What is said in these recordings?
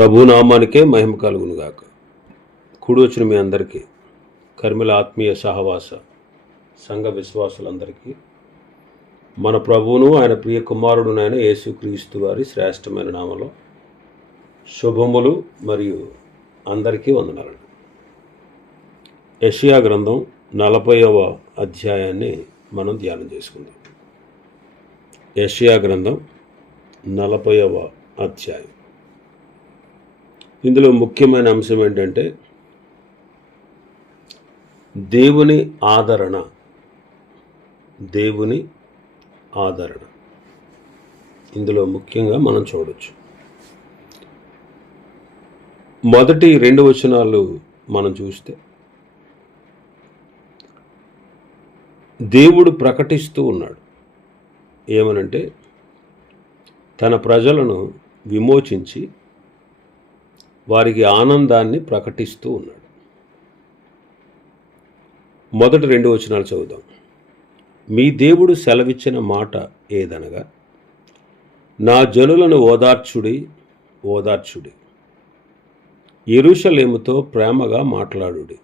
ప్రభునామానికే మహిమ కలుగునుగాక. కూడి వచ్చిన మీ అందరికీ, కర్మిల ఆత్మీయ సహవాస సంఘ విశ్వాసులందరికీ మన ప్రభువును ఆయన ప్రియ కుమారుడునైన యేసుక్రీస్తు వారి శ్రేష్టమైన నామలో శుభములు మరియు అందరికీ వందనాలు. యెషయా గ్రంథం 40వ అధ్యాయాన్ని మనం ధ్యానం చేసుకుందాం. యెషయా గ్రంథం 40వ అధ్యాయం. ఇందులో ముఖ్యమైన అంశం ఏంటంటే దేవుని ఆదరణ. దేవుని ఆదరణ ఇందులో ముఖ్యంగా మనం చూడొచ్చు. మొదటి 2 వచనాలు మనం చూస్తే దేవుడు ప్రకటిస్తూ ఉన్నాడు. ఏమనంటే తన ప్రజలను విమోచించి వారికి ఆనందాన్ని ప్రకటిస్తూ ఉన్నాడు. మొదటి 2 వచనాలు చదువుదాం. మీ దేవుడు సెలవిచ్చిన మాట ఏదనగా, నా జనులను ఓదార్చుడి, ఓదార్చుడి, యెరూషలేముతో ప్రేమగా మాట్లాడుడి.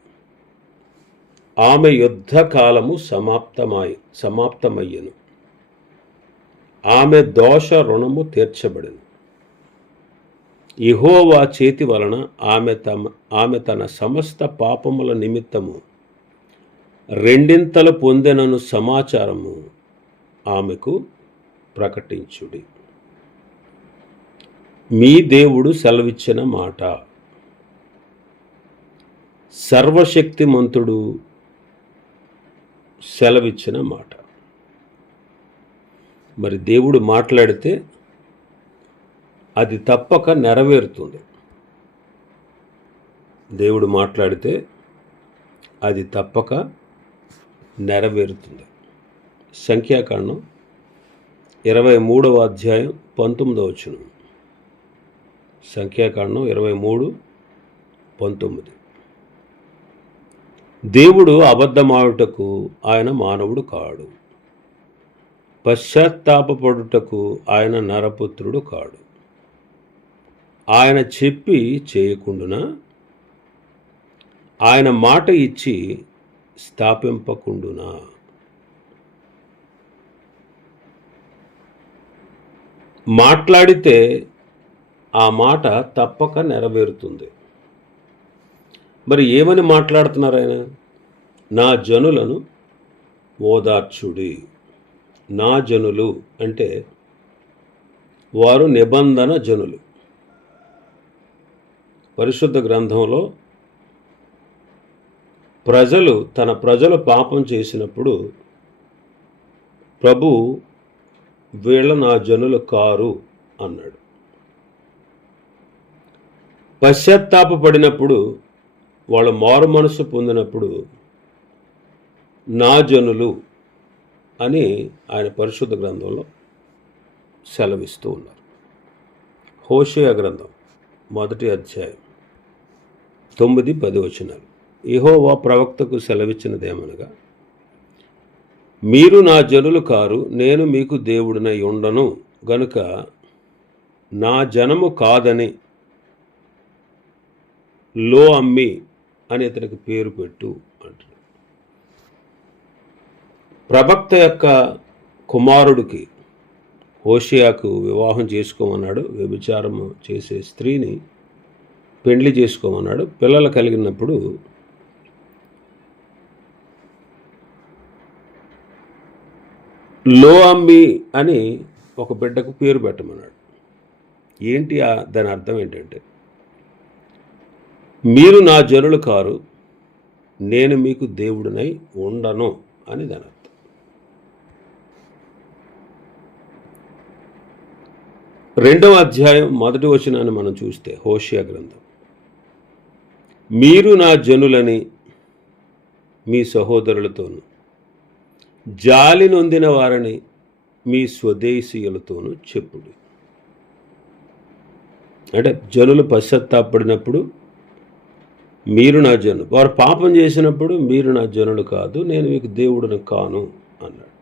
ఆమె యుద్ధకాలము సమాప్తమయ్యను, ఆమె దోష రుణము తీర్చబడెను. యెహోవా చేతి వలన ఆమె తన సమస్త పాపముల నిమిత్తము రెండింతలు పొందెనను సమాచారము ఆమెకు ప్రకటించుడి. మీ దేవుడు సెలవిచ్చిన మాట, సర్వశక్తిమంతుడు సెలవిచ్చిన మాట. మరి దేవుడు మాట్లాడితే అది తప్పక నెరవేరుతుంది. దేవుడు మాట్లాడితే అది తప్పక నెరవేరుతుంది. సంఖ్యాకాండం 23వ అధ్యాయం 19వ వచనం. సంఖ్యాకాండం 23:19. దేవుడు అబద్ధమాడుటకు ఆయన మానవుడు కాడు, పశ్చాత్తాపపడుటకు ఆయన నరపుత్రుడు కాడు. ఆయన చెప్పి చేయకుండునా, ఆయన మాట ఇచ్చి స్థాపింపకుండునా. మాట్లాడితే ఆ మాట తప్పక నెరవేరుతుంది. మరి ఏమని మాట్లాడుతున్నారు ఆయన? నా జనులను ఓదార్చుడి. నా జనులు అంటే వారు నిబంధన జనులు. పరిశుద్ధ గ్రంథంలో తన ప్రజలు పాపం చేసినప్పుడు ప్రభు వీళ్ళ నా జనులు కారు అన్నాడు. పశ్చాత్తాపపడినప్పుడు వాళ్ళ మారు మనసు పొందినప్పుడు నా జనులు అని ఆయన పరిశుద్ధ గ్రంథంలో సెలవిస్తూ ఉన్నారు. హోషేయ గ్రంథం 1వ అధ్యాయం 9-10 వచనాలు. యెహోవా ప్రవక్తకు సెలవిచ్చినదేమనగా, మీరు నా జనులు కారు, నేను మీకు దేవుడినై ఉండను గనుక నా జనము కాదని లో అమ్మి అని ఇతనికి పేరు పెట్టు అంటాడు. ప్రవక్త యొక్క కుమారుడికి హోషేయకు వివాహం చేసుకోమన్నాడు. వ్యభిచారము చేసే స్త్రీని పెండ్లి చేసుకోమన్నాడు. పిల్లలు కలిగినప్పుడు లో అమ్మి అని ఒక బిడ్డకు పేరు పెట్టమన్నాడు. ఏంటి దాని అర్థం ఏంటంటే, మీరు నా జనులు కారు, నేను మీకు దేవుడినై ఉండను అని దాని అర్థం. రెండవ అధ్యాయం 1వ వచనాన్ని మనం చూస్తే హోషేయ గ్రంథం, మీరు నా జనులని మీ సహోదరులతోనూ, జాలి నొందిన వారిని మీ స్వదేశీయులతోనూ చెప్పుడు. అంటే జనులు పశ్చాత్తాపడినప్పుడు మీరు నా జనులు, వారు పాపం చేసినప్పుడు మీరు నా జనులు కాదు, నేను మీకు దేవుడిని కాను అన్నాడు.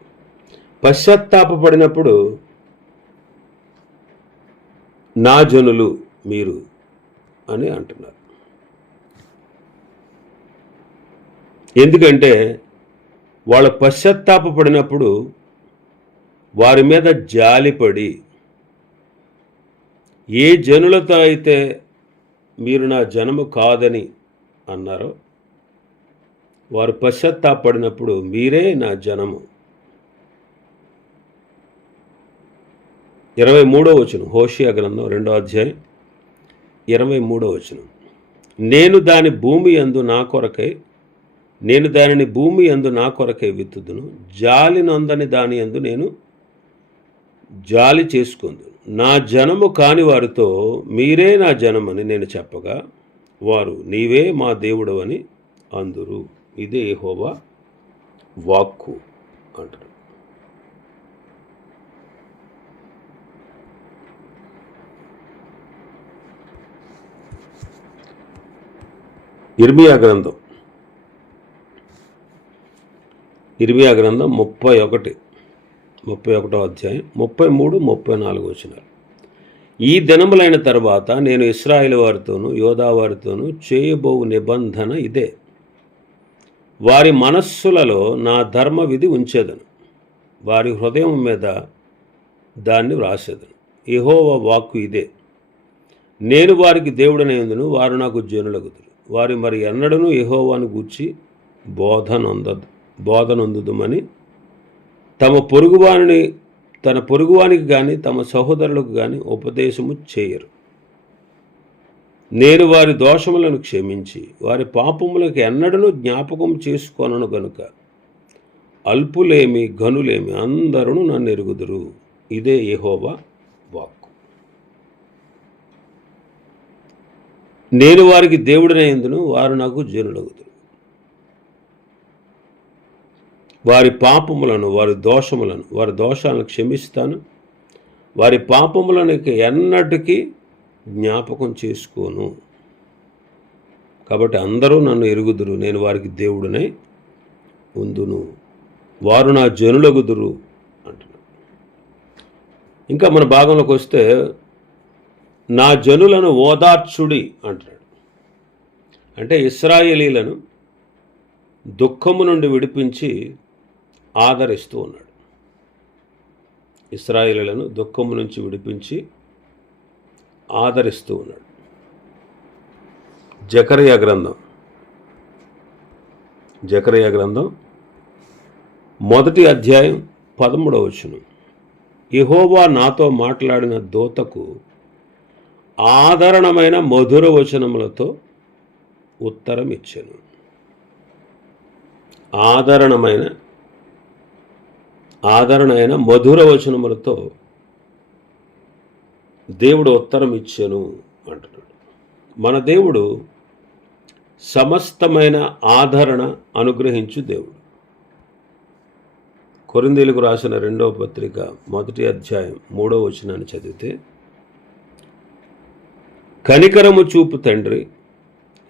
పశ్చాత్తాపడినప్పుడు నా జనులు మీరు అని అంటున్నారు. ఎందుకంటే వాళ్ళు పశ్చాత్తాపడినప్పుడు వారి మీద జాలిపడి, ఏ జనులతో అయితే మీరు నా జనము కాదని అన్నారో వారు పశ్చాత్తాపడినప్పుడు మీరే నా జనము. 23వ వచనం, హోషేయ గ్రంథం 2వ అధ్యాయం 23వ వచనం. నేను దానిని భూమి యందు నా కొరకై విత్తుదును, జాలి నొందని దాని యందు నేను జాలి చేసుకుందును. నా జనము కాని వారితో మీరే నా జనమని నేను చెప్పగా వారు నీవే మా దేవుడు అని అందురు. ఇదే యెహోవా వాక్కు అంటారు. ఇర్మియా గ్రంథం 31వ అధ్యాయం 33, 34 వచనాలు. ఈ దినములైన తర్వాత నేను ఇశ్రాయేలు వారితోనూ యోధా వారితోనూ చేయబోవు నిబంధన ఇదే. వారి మనస్సులలో నా ధర్మ విధి ఉంచేదను, వారి హృదయం మీద దాన్ని వ్రాసేదను. యెహోవా వాక్కు ఇదే. నేను వారికి దేవుడనైందును, వారు నాకు జనులగుదురు. వారు మరి ఎన్నడూ యెహోవాను గూర్చి బోధనొందుదుమని తన పొరుగువానికి కానీ తమ సహోదరులకు కానీ ఉపదేశము చేయరు. నేను వారి దోషములను క్షమించి వారి పాపములకు ఎన్నడూ జ్ఞాపకం చేసుకోనను గనుక అల్పులేమి ఘనులేమి అందరూ నన్ను ఎరుగుదురు. ఇదే యెహోవా వాక్కు. నేను వారికి దేవుడినైందును, వారు నాకు జనులగుదురు. వారి పాపములను వారి దోషాలను క్షమిస్తాను, వారి పాపములను ఎన్నటికీ జ్ఞాపకం చేసుకోను. కాబట్టి అందరూ నన్ను ఎరుగుదురు, నేను వారికి దేవుడినై ఉందును, వారు నా జనులగుదురు అంటున్నాడు. ఇంకా మన భాగంలోకి వస్తే నా జనులను ఓదార్చుడి అంటున్నాడు. అంటే ఇశ్రాయేలీలను దుఃఖము నుండి విడిపించి ఆదరిస్తూ ఉన్నాడు. ఇశ్రాయేలీయులను దుఃఖము నుంచి విడిపించి ఆదరిస్తూ ఉన్నాడు. జకర్యా గ్రంథం 1వ అధ్యాయం 13వ వచనం. యెహోవా నాతో మాట్లాడిన దూతకు ఆదరణమైన మధుర వచనములతో ఉత్తరం ఇచ్చాను. ఆదరణైన మధుర వచనములతో దేవుడు ఉత్తరం ఇచ్చాను అంటున్నాడు. మన దేవుడు సమస్తమైన ఆదరణ అనుగ్రహించు దేవుడు. కొరింథీయులకు రాసిన 2వ పత్రిక 1వ అధ్యాయం 3వ వచనాన్ని చదివితే, కనికరము చూపు తండ్రి,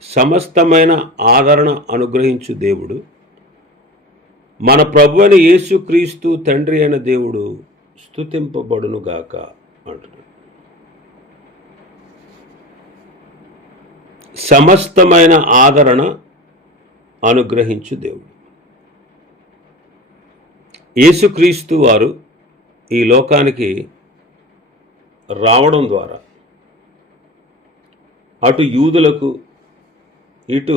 సమస్తమైన ఆదరణ అనుగ్రహించు దేవుడు, మన ప్రభువైన యేసుక్రీస్తు తండ్రి అయిన దేవుడు స్తుతింపబడునుగాక అంటున్నాడు. సమస్తమైన ఆదరణ అనుగ్రహించు దేవుడు. యేసుక్రీస్తు వారు ఈ లోకానికి రావడం ద్వారా అటు యూదులకు ఇటు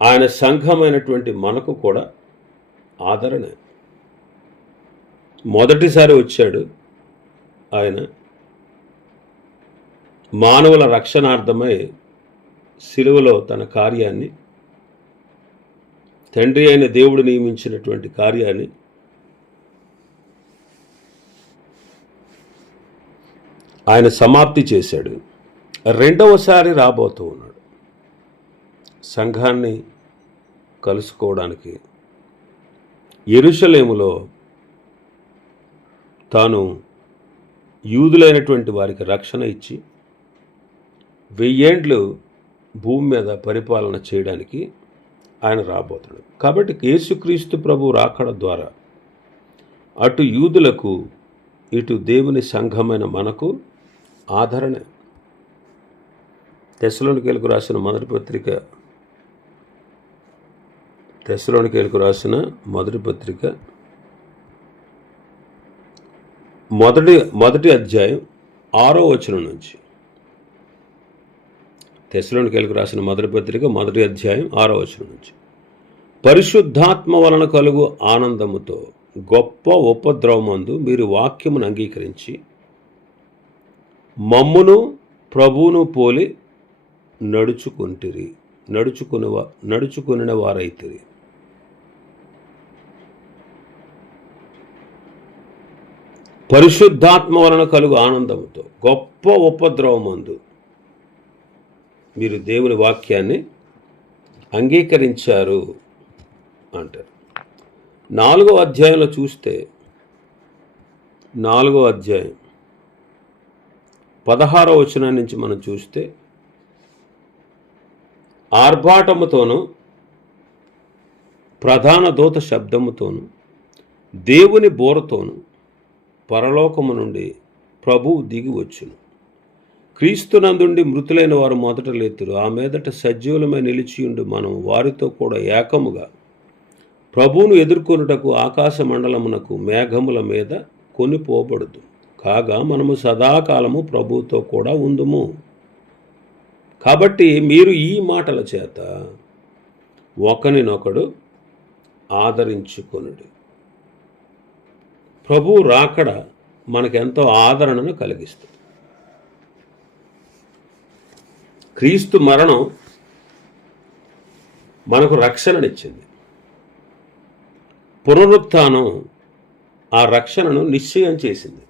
ఆయన సంఘమైనటువంటి మనకు కూడా ఆదరణ. మొదటిసారి వచ్చాడు ఆయన మానవుల రక్షణార్థమై సిలువలో తన కార్యాన్ని, తండ్రి అయిన దేవుడు నియమించినటువంటి కార్యాన్ని ఆయన సమాప్తి చేశాడు. రెండవసారి రాబోతూ ఉన్నాడు సంఘాన్ని కలుసుకోవడానికి. యెరూషలేములో తాను యూదులైనటువంటి వారికి రక్షణ ఇచ్చి 1000 ఏండ్లు భూమి మీద పరిపాలన చేయడానికి ఆయన రాబోతున్నాడు. కాబట్టి యేసుక్రీస్తు ప్రభు రాకడ ద్వారా అటు యూదులకు ఇటు దేవుని సంఘమైన మనకు ఆదరణ. తెస్సలోనికీయులకు రాసిన మొదటి పత్రిక తెస్సలోనికీయులకు రాసిన మొదటి పత్రిక మొదటి అధ్యాయం 6వ వచనం నుంచి. తెస్సలోనికీయులకు రాసిన మొదటి పత్రిక మొదటి అధ్యాయం 6వ వచనం నుంచి. పరిశుద్ధాత్మ వలన కలుగు ఆనందముతో గొప్ప ఉపద్రవమందు మీరు వాక్యమును అంగీకరించి మమ్మును ప్రభువును పోలి నడుచుకుని వారైతిరి. పరిశుద్ధాత్మ వలన కలుగు ఆనందముతో గొప్ప ఉపద్రవమందు మీరు దేవుని వాక్యాన్ని అంగీకరించారు అంటారు. 4వ అధ్యాయంలో చూస్తే 4వ అధ్యాయం 16వ వచనం నుంచి మనం చూస్తే ఆర్భాటముతోనూ ప్రధాన దూత శబ్దముతోనూ దేవుని బోరతోనూ పరలోకము నుండి ప్రభువు దిగి వచ్చును. క్రీస్తునందుండి మృతులైన వారు మొదట లేతురు. ఆ మీదట సజీవులమై నిలిచియుండి మనం వారితో కూడా ఏకముగా ప్రభువును ఎదుర్కొనుటకు ఆకాశ మండలమునకు మేఘముల మీద కొనిపోబడుదు. కాగా మనము సదాకాలము ప్రభువుతో కూడా ఉందుము. కాబట్టి మీరు ఈ మాటల చేత ఒకరినొకడు ఆదరించుకొనుడి. ప్రభువు రాకడ మనకెంతో ఆదరణను కలిగిస్తుంది. క్రీస్తు మరణం మనకు రక్షణనిచ్చింది. పునరుత్థానం ఆ రక్షణను నిశ్చయం చేసింది.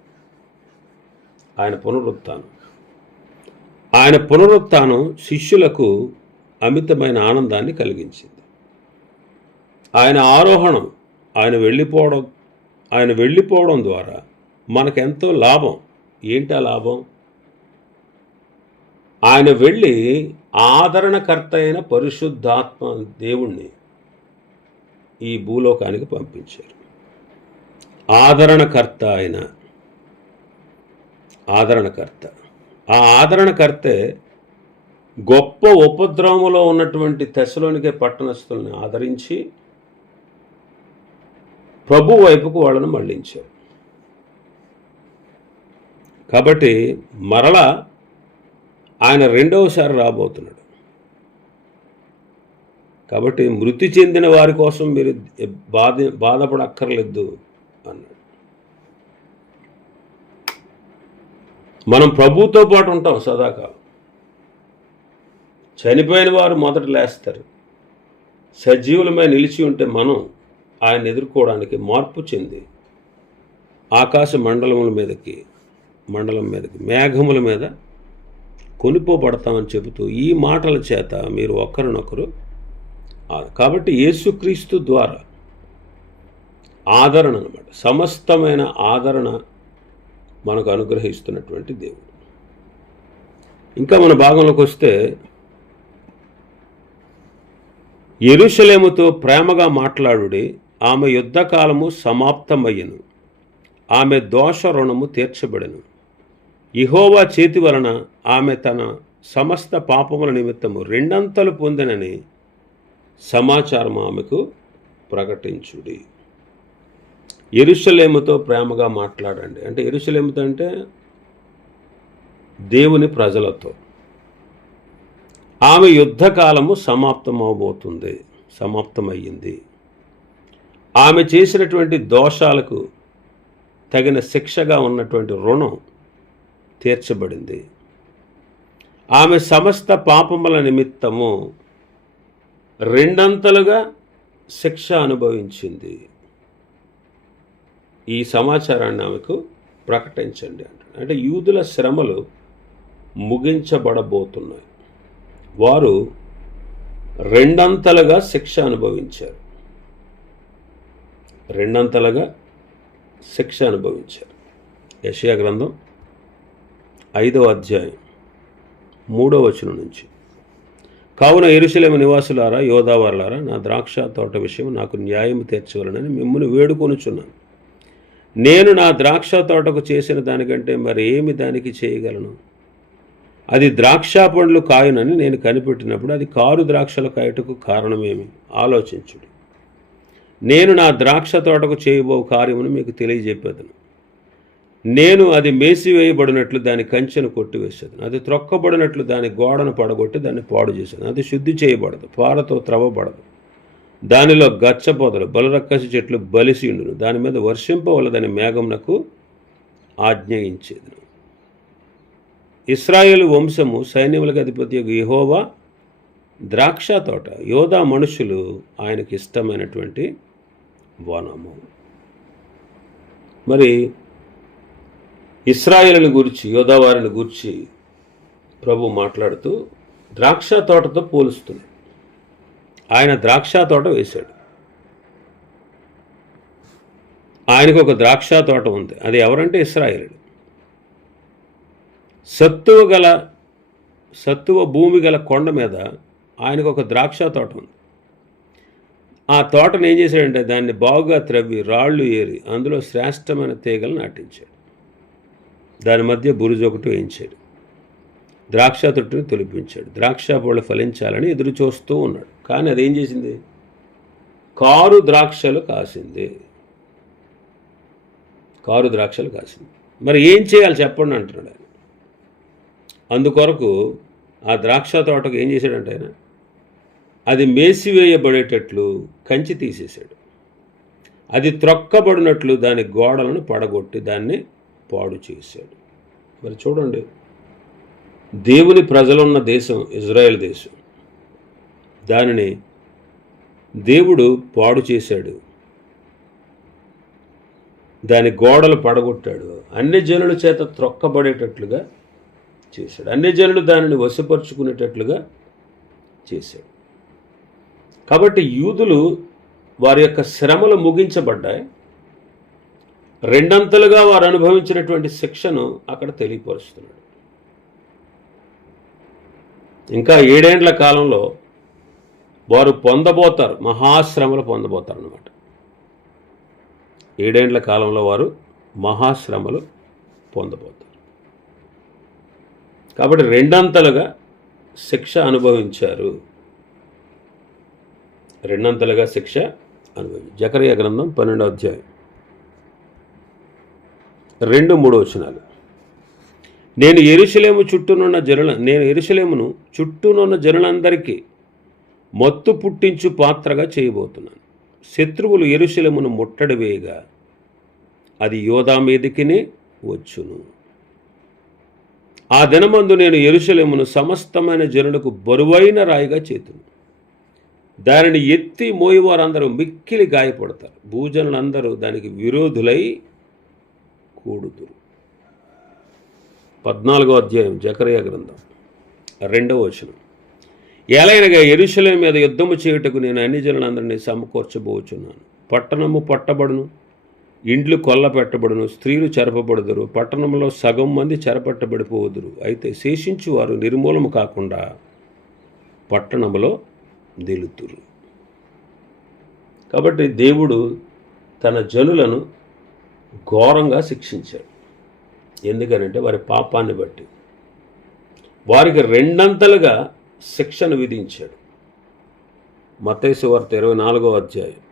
ఆయన పునరుత్థానం శిష్యులకు అమితమైన ఆనందాన్ని కలిగించింది. ఆయన ఆరోహణం, ఆయన వెళ్ళిపోవడం ద్వారా మనకెంతో లాభం. ఏంటా లాభం? ఆయన వెళ్ళి ఆదరణకర్త అయిన పరిశుద్ధాత్మ దేవుణ్ణి ఈ భూలోకానికి పంపించారు. ఆదరణకర్త. ఆ ఆదరణకర్తే గొప్ప ఉపద్రవములో ఉన్నటువంటి తెస్సలోనికే పట్టణస్థుల్ని ఆదరించి ప్రభు వైపుకు వాళ్ళను మళ్ళించారు. కాబట్టి మరలా ఆయన రెండవసారి రాబోతున్నాడు. కాబట్టి మృతి చెందిన వారి కోసం మీరు బాధపడక్కర్లేదు అన్నాడు. మనం ప్రభువుతో పాటు ఉంటాం సదాకాలం. చనిపోయిన వారు మొదట లేస్తారు. సజీవులమై నిలిచి ఉంటే మనం ఆయన ఎదుర్కోవడానికి మార్పు చెంది ఆకాశ మండలం మీదకి మేఘముల మీద కొనిపోబడతామని చెబుతూ ఈ మాటల చేత మీరు ఒకరినొకరు. కాబట్టి యేసుక్రీస్తు ద్వారా ఆదరణ అన్నమాట, సమస్తమైన ఆదరణ మనకు అనుగ్రహిస్తున్నటువంటి దేవుడు. ఇంకా మన భాగంలోకి వస్తే, యెరూషలేముతో ప్రేమగా మాట్లాడుడి, ఆమె యుద్ధకాలము సమాప్తమయ్యను, ఆమె దోష రుణము తీర్చబడెను. యెహోవా చేతి వలన ఆమె తన సమస్త పాపముల నిమిత్తము రెండంతలు పొందినని సమాచారం ఆమెకు ప్రకటించుడి. యెరూషలేముతో ప్రేమగా మాట్లాడండి అంటే, యెరూషలేముతో అంటే దేవుని ప్రజలతో. ఆమె యుద్ధకాలము సమాప్తమయ్యింది. ఆమె చేసినటువంటి దోషాలకు తగిన శిక్షగా ఉన్నటువంటి రుణం తీర్చబడింది. ఆమె సమస్త పాపముల నిమిత్తము రెండంతలుగా శిక్ష అనుభవించింది. ఈ సమాచారాన్ని ఆమెకు ప్రకటించండి అంటే యూదుల శ్రమలు ముగించబడబోతున్నాయి. వారు రెండంతలుగా శిక్ష అనుభవించారు. యెషయా గ్రంథం 5వ అధ్యాయం 3వ వచనం నుంచి. కావున యెరూషలేము నివాసులారా, యోధావారులారా, నా ద్రాక్ష తోట విషయం నాకు న్యాయము తీర్చవలనని మిమ్మును వేడుకొనుచున్నాను. నేను నా ద్రాక్ష తోటకు చేసిన దానికంటే మరి ఏమి దానికి చేయగలను? అది ద్రాక్ష పండ్లు కాయునని నేను కనిపెట్టినప్పుడు అది కారు ద్రాక్షల కాయుటకు కారణమేమి? ఆలోచించుడు. నేను నా ద్రాక్ష తోటకు చేయబో కార్యమును మీకు తెలియజెప్పేదను. నేను అది మేసివేయబడినట్లు దాని కంచెను కొట్టివేసేదను. అది త్రొక్కబడినట్లు దాని గోడను పడగొట్టి దాన్ని పాడు చేసేది. అది శుద్ధి చేయబడదు, పారతో త్రవ్వబడదు. దానిలో గచ్చపొదలు బలరక్కసి చెట్లు బలిసిండును. దాని మీద వర్షింపవలదని మేఘమునకు ఆజ్ఞయించేది. ఇశ్రాయేలు వంశము సైన్యములకు అధిపతి యెహోవా ద్రాక్ష తోట, యోధా మనుషులు ఆయనకి ఇష్టమైనటువంటి వనము. మరి ఇశ్రాయేలుని గురించి, యోధా వారిని గురించి ప్రభు మాట్లాడుతూ ద్రాక్ష తోటతో పోలుస్తుంది. ఆయన ద్రాక్ష తోట వేశాడు. ఆయనకు ఒక ద్రాక్ష తోట ఉంది. అది ఎవరంటే ఇశ్రాయేలుడు. సత్తువ భూమి గల కొండ మీద ఆయనకు ఒక ద్రాక్ష తోట ఉంది. ఆ తోటను ఏం చేశాడంటే దాన్ని బాగుగా త్రవ్వి రాళ్ళు ఏరి అందులో శ్రేష్టమైన తీగలు నాటించాడు. దాని మధ్య బురుజు ఒకటి వేయించాడు. ద్రాక్ష తొట్టుని తొలిపించాడు. ద్రాక్ష పళ్ళు ఫలించాలని ఎదురు చూస్తూ ఉన్నాడు. కానీ అదేం చేసింది? కారు ద్రాక్షలు కాసింది. కారు ద్రాక్షలు కాసింది. మరి ఏం చేయాలి చెప్పండి అంటున్నాడు ఆయన. అందుకొరకు ఆ ద్రాక్ష తోటకు ఏం చేశాడంటే ఆయన అది మేసివేయబడేటట్లు కంచి తీసేశాడు. అది త్రొక్కబడినట్లు దాని గోడలను పడగొట్టి దాన్ని పాడు చేశాడు. మరి చూడండి, దేవుని ప్రజలున్న దేశం ఇజ్రాయెల్ దేశం, దానిని దేవుడు పాడు చేశాడు. దాని గోడలు పడగొట్టాడు. అన్ని జనుల చేత త్రొక్కబడేటట్లుగా చేశాడు. అన్ని జనులు దానిని వశపరుచుకునేటట్లుగా చేశాడు. కాబట్టి యూదులు వారి యొక్క శ్రమలు ముగించబడ్డాయి. రెండంతలుగా వారు అనుభవించినటువంటి శిక్షను అక్కడ తెలియపరుస్తున్నాడు. ఇంకా 7 ఏండ్ల కాలంలో వారు పొందబోతారు, మహాశ్రమలు పొందబోతారు అన్నమాట. 7 ఏండ్ల కాలంలో వారు మహాశ్రమలు పొందబోతారు. కాబట్టి రెండంతలుగా శిక్ష అనుభవించారు. రెండంతలుగా శిక్ష అనుభవించారు. జకరియా గ్రంథం 12వ అధ్యాయం 2-3 వచనాలు. నేను యెరూషలేమును చుట్టూనున్న జనులందరికీ మత్తు పుట్టించు పాత్రగా చేయబోతున్నాను. శత్రువులు యెరూషలేమును ముట్టడి వేయగా అది యోధా మీదికినే వచ్చును. ఆ దినమందు నేను యెరూషలేమును సమస్తమైన జనులకు బరువైన రాయిగా చేతును. దానిని ఎత్తి మోయేవారందరూ మిక్కిలి గాయపడతారు. భూజనులందరూ దానికి విరోధులై కూడుదురు. 14వ అధ్యాయం జకరియా గ్రంథం 2వ వచనం. ఎలైనగా యెరూషలేము మీద యుద్ధము చేయుటకు నేను అన్ని జనులందరినీ సమకూర్చబోచున్నాను. పట్టణము పట్టబడును, ఇండ్లు కొల్ల పెట్టబడును, స్త్రీలు చెరపబడుదురు, పట్టణంలో సగం మంది చెరపట్టబడిపోదురు. అయితే శేషించు వారు నిర్మూలము కాకుండా పట్టణంలో నిలుతురు. కాబట్టి దేవుడు తన జనులను ఘోరంగా శిక్షించాడు. ఎందుకనంటే వారి పాపాన్ని బట్టి వారికి రెండంతలుగా శిక్షను విధించాడు. మత్తయి సువార్త 24వ అధ్యాయం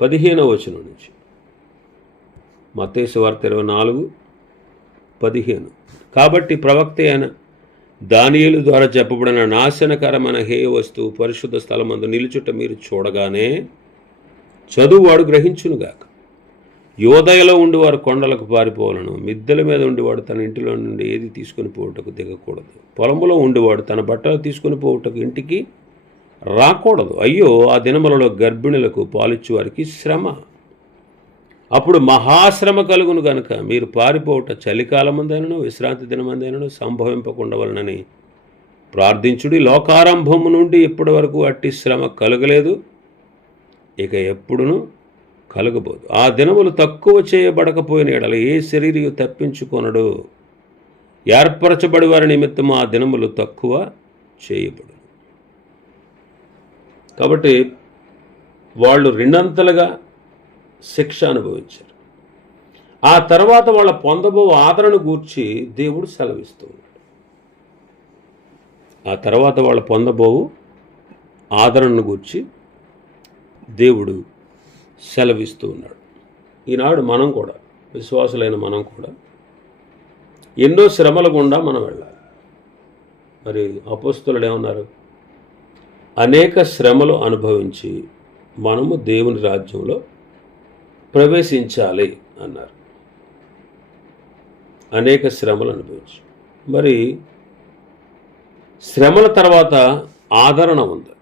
15వ వచనం నుంచి. మత్తయి సువార్త 24:15. కాబట్టి ప్రవక్త అయిన దానియేలు ద్వారా చెప్పబడిన నాశనకరమైన హేయ వస్తువు పరిశుద్ధ స్థలమందు నిలుచుట మీరు చూడగానే చదువువాడు గ్రహించునుగాక. యోదయలో ఉండివారు కొండలకు పారిపోవాలను, మిద్దెల మీద ఉండివాడు తన ఇంటిలో నుండి ఏది తీసుకుని పోవుటకు దిగకూడదు, పొలంలో ఉండివాడు తన బట్టలు తీసుకుని పోవుటకు ఇంటికి రాకూడదు. అయ్యో, ఆ దినములలో గర్భిణులకు పాలిచ్చు వారికి శ్రమ. అప్పుడు మహాశ్రమ కలుగును గనుక మీరు పారిపోవుట చలికాలమందైనను విశ్రాంతి దినమందైనను సంభవింపకుండవలనని ప్రార్థించుడి. లోకారంభము నుండి ఇప్పటి వరకు అట్టి శ్రమ కలగలేదు, ఇక ఎప్పుడునూ కలగబోదు. ఆ దినములు తక్కువ చేయబడకపోయిన ఎడల ఏ శరీరియు తప్పించుకొనడు. ఏర్పరచబడి వారి నిమిత్తము ఆ దినములు తక్కువ చేయబడు. కాబట్టి వాళ్ళు రెండంతలుగా శిక్ష అనుభవించారు. ఆ తర్వాత వాళ్ళ పొందబో ఆదరణ గూర్చి దేవుడు సెలవిస్తూ ఉన్నాడు. ఆ తర్వాత వాళ్ళు పొందబోవు ఆదరణను గురించి దేవుడు సెలవిస్తూ ఉన్నాడు. ఈనాడు మనం కూడా, విశ్వాసులైన మనం కూడా ఎన్నో శ్రమల గుండా మనం వెళ్ళాలి. మరి అపోస్తలుడు ఏమన్నారు? అనేక శ్రమలు అనుభవించి మనము దేవుని రాజ్యంలో ప్రవేశించాలి అన్నారు. అనేక శ్రమలు అనుభవించి, మరి శ్రమల తర్వాత ఆదరణ ఉంది.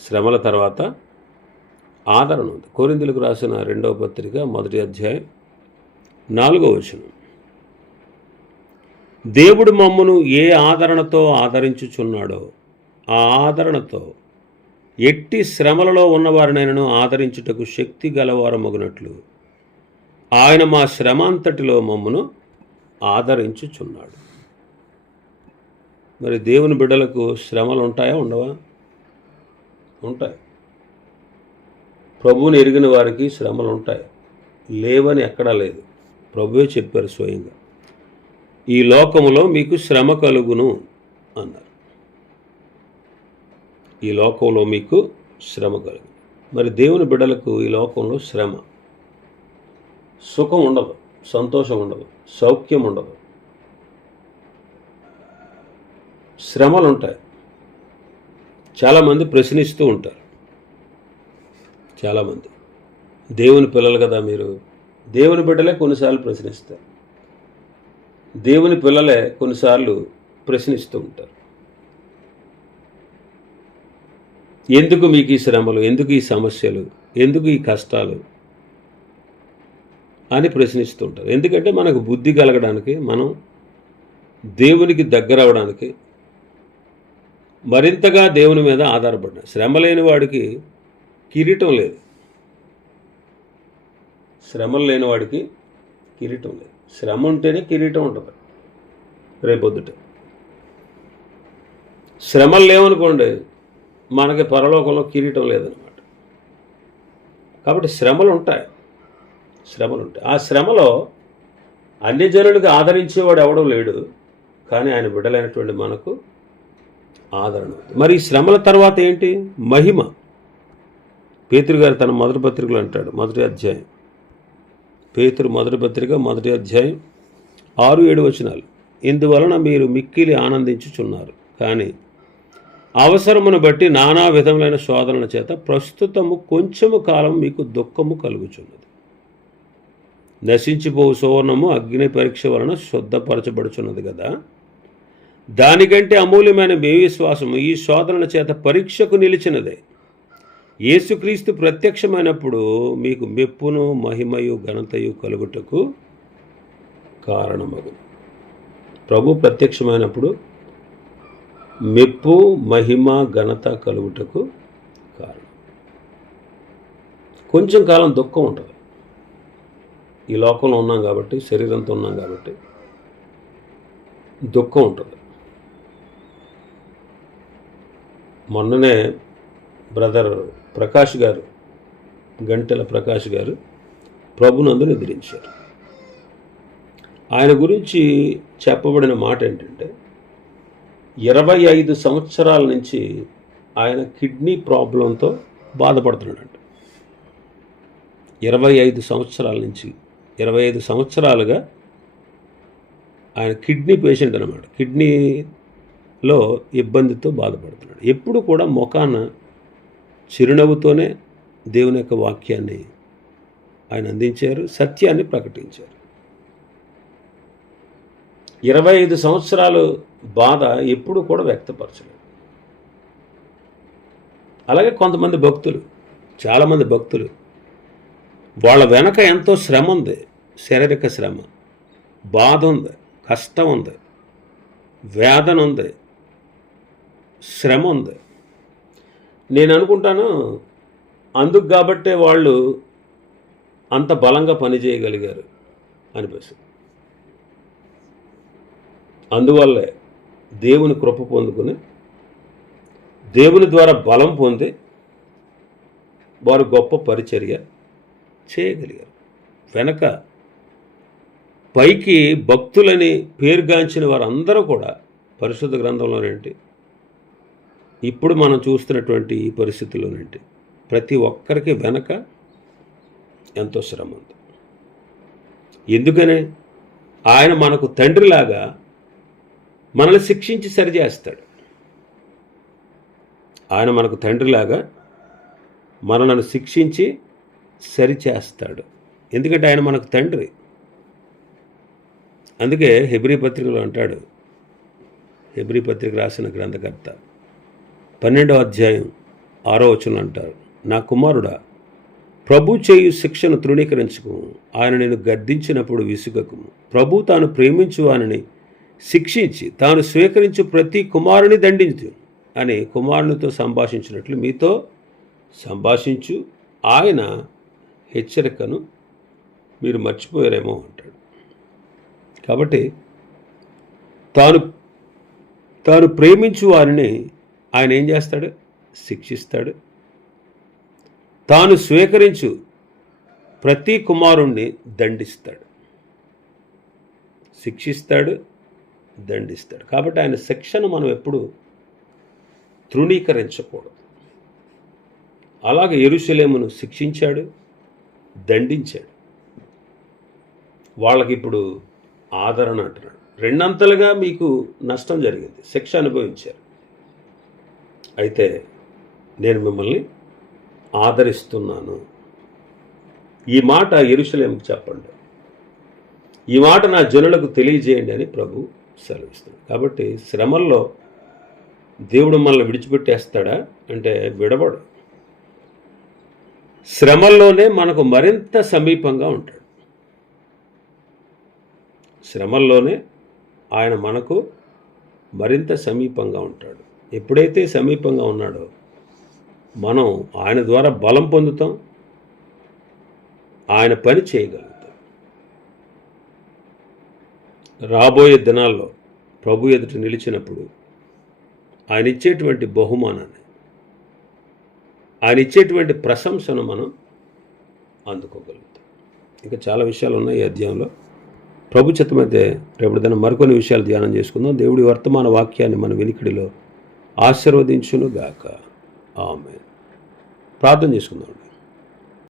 శ్రమల తర్వాత ఆదరణ ఉంది. కొరింథీయులకు రాసిన 2వ పత్రిక 1వ అధ్యాయం 4వ వచనం. దేవుడు మమ్మును ఏ ఆదరణతో ఆదరించుచున్నాడో ఆ ఆదరణతో ఎట్టి శ్రమలలో ఉన్నవారినైనను ఆదరించుటకు శక్తి గలవారమగునట్లు ఆయన మా శ్రమ అంతటిలో మమ్మును ఆదరించుచున్నాడు. మరి దేవుని బిడ్డలకు శ్రమలు ఉంటాయా, ఉండవా? ఉంటాయి. ప్రభువుని ఎరిగిన వారికి శ్రమలు ఉంటాయి, లేవని ఎక్కడా లేదు. ప్రభువే చెప్పారు స్వయంగా, ఈ లోకములో మీకు శ్రమ కలుగును అన్నారు. ఈ లోకంలో మీకు శ్రమ కలుగు. మరి దేవుని బిడ్డలకు ఈ లోకంలో శ్రమ, సుఖం ఉండదు, సంతోషం ఉండదు, సౌఖ్యం ఉండదు, శ్రమలు ఉంటాయి. చాలామంది ప్రశ్నిస్తూ ఉంటారు. చాలామంది దేవుని పిల్లలు కదా మీరు, దేవుని బిడ్డలే కొన్నిసార్లు ప్రశ్నిస్తారు, దేవుని పిల్లలే కొన్నిసార్లు ప్రశ్నిస్తూ ఉంటారు. ఎందుకు మీకు ఈ శ్రమలు, ఎందుకు ఈ సమస్యలు, ఎందుకు ఈ కష్టాలు అని ప్రశ్నిస్తూ ఉంటారు. ఎందుకంటే మనకు బుద్ధి కలగడానికి, మనం దేవునికి దగ్గర అవడానికి, మరింతగా దేవుని మీద ఆధారపడ్డా. శ్రమ లేని వాడికి కిరీటం లేదు. శ్రమలు లేని వాడికి కిరీటం లేదు. శ్రమ ఉంటేనే కిరీటం ఉంటుంది రేపొద్దుట. శ్రమలు లేవనుకోండి, మనకి పరలోకంలో కిరీటం లేదనమాట. కాబట్టి శ్రమలు ఉంటాయి. ఆ శ్రమలో అన్ని జనుడికి ఆదరించేవాడు ఎవడో లేడు, కానీ ఆయన బిడ్డలైనటువంటి మనకు ఆదరణ. మరి ఈ శ్రమల తర్వాత ఏంటి? మహిమ. పేతురు గారు తన మొదటి పత్రికలో అంటాడు, 1వ అధ్యాయం, పేతురు మొదటి పత్రిక 1వ అధ్యాయం 6-7 వచనాలు. ఇందువలన మీరు మిక్కిలి ఆనందించుచున్నారు, కానీ అవసరమును బట్టి నానా విధములైన శోధనల చేత ప్రస్తుతము కొంచెము కాలం మీకు దుఃఖము కలుగుచున్నది. నశించిపోవు సువర్ణము అగ్ని పరీక్ష వలన శుద్ధపరచబడుచున్నది కదా, దానికంటే అమూల్యమైన మీ విశ్వాసము ఈ శోధనల చేత పరీక్షకు నిలిచినదే. యేసుక్రీస్తు ప్రత్యక్షమైనప్పుడు మీకు మెప్పును మహిమయు ఘనతయు కలుగుటకు కారణమగు. ప్రభు ప్రత్యక్షమైనప్పుడు మెప్పు మహిమ ఘనత కలుగుటకు కారణం. కొంచెం కాలం దుఃఖం ఉంటుంది. ఈ లోకంలో ఉన్నాం కాబట్టి, శరీరంతో ఉన్నాం కాబట్టి దుఃఖం ఉంటుంది. మొన్ననే బ్రదర్ ప్రకాష్ గారు, గంటెల ప్రకాష్ గారు ప్రభునందు నిద్రించారు. ఆయన గురించి చెప్పబడిన మాట ఏంటంటే, 25 సంవత్సరాల నుంచి ఆయన కిడ్నీ ప్రాబ్లంతో బాధపడుతున్నాడంట. 25 సంవత్సరాల నుంచి, 25 సంవత్సరాలుగా ఆయన కిడ్నీ పేషెంట్ అనమాట. కిడ్నీలో ఇబ్బందితో బాధపడుతున్నాడు. ఎప్పుడు కూడా ముఖాన చిరునవ్వుతోనే దేవుని యొక్క వాక్యాన్ని ఆయన అందించారు, సత్యాన్ని ప్రకటించారు. 25 సంవత్సరాలు బాధ ఎప్పుడు కూడా వ్యక్తపరచలేదు. అలాగే కొంతమంది భక్తులు, చాలామంది భక్తులు, వాళ్ళ వెనక ఎంతో శ్రమ ఉంది, శారీరక శ్రమ, బాధ ఉంది, కష్టం ఉంది, వేదన ఉంది, శ్రమ ఉంది. నేను అనుకుంటాను అందుకు కాబట్టే వాళ్ళు అంత బలంగా పనిచేయగలిగారు అనిపిస్తుంది. అందువల్లే దేవుని కృప పొందుకుని, దేవుని ద్వారా బలం పొంది వారు గొప్ప పరిచర్య చేయగలిగారు. వెనక పైకి భక్తులని పేరుగాంచిన వారందరూ కూడా పరిశుద్ధ గ్రంథంలోనేంటి, ఇప్పుడు మనం చూస్తున్నటువంటి ఈ పరిస్థితుల్లోనేంటి, ప్రతి ఒక్కరికి వెనక ఎంతో శ్రమ ఉంది. ఎందుకనే? ఆయన మనకు తండ్రిలాగా మనల్ని శిక్షించి సరిచేస్తాడు. ఆయన మనకు తండ్రిలాగా మనల్ని శిక్షించి సరిచేస్తాడు. ఎందుకంటే ఆయన మనకు తండ్రి. అందుకే హెబ్రీ పత్రికలో అంటాడు, హెబ్రీ పత్రిక రాసిన గ్రంథకర్త 12వ అధ్యాయం 6వ వచనం అంటారు, నా కుమారుడా, ప్రభు చేయు శిక్షను తృణీకరించుకు, ఆయన నేను గద్దించినప్పుడు విసుగకుము. ప్రభు తాను ప్రేమించు వానిని శిక్షించి తాను స్వీకరించు ప్రతి కుమారుని దండించు అని కుమారునితో సంభాషించినట్లు మీతో సంభాషించు. ఆయన హెచ్చరికను మీరు మర్చిపోయారేమో అంటాడు. కాబట్టి తాను ప్రేమించు వారిని ఆయన ఏం చేస్తాడు? శిక్షిస్తాడు. తాను స్వీకరించు ప్రతి కుమారుణ్ణి దండిస్తాడు, శిక్షిస్తాడు, దండిస్తాడు. కాబట్టి ఆయన శిక్షను మనం ఎప్పుడు తృణీకరించకూడదు. అలాగే యెరూషలేమును శిక్షించాడు, దండించాడు. వాళ్ళకి ఇప్పుడు ఆదరణ అంటున్నాడు. రెండంతలుగా మీకు నష్టం జరిగింది, శిక్ష అనుభవించారు. అయితే నేను మిమ్మల్ని ఆదరిస్తున్నాను. ఈ మాట యెరూషలేముకు చెప్పండి, ఈ మాట నా జనులకు తెలియజేయండి అని ప్రభు సెలవిస్తాడు. కాబట్టి శ్రమల్లో దేవుడు మనల్ని విడిచిపెట్టేస్తాడా అంటే విడబడు. శ్రమల్లోనే మనకు మరింత సమీపంగా ఉంటాడు. శ్రమల్లోనే ఆయన మనకు మరింత సమీపంగా ఉంటాడు. ఎప్పుడైతే సమీపంగా ఉన్నాడో మనం ఆయన ద్వారా బలం పొందుతాం, ఆయన పని చేయగలుగుతాం. రాబోయే దినాల్లో ప్రభు ఎదుట నిలిచినప్పుడు ఆయన ఇచ్చేటువంటి బహుమానాన్ని, ఆయన ఇచ్చేటువంటి ప్రశంసను మనం అందుకోగలుగుతాం. ఇంకా చాలా విషయాలు ఉన్నాయి ఈ అధ్యాయంలో. ప్రభు చిత్తమైతే రేపటి దినం మరికొన్ని విషయాలు ధ్యానం చేసుకుందాం. దేవుడి వర్తమాన వాక్యాన్ని మన వినికిడిలో ఆశీర్వదించును గాక. ఆమేన్. ప్రార్థన చేసుకుందాం.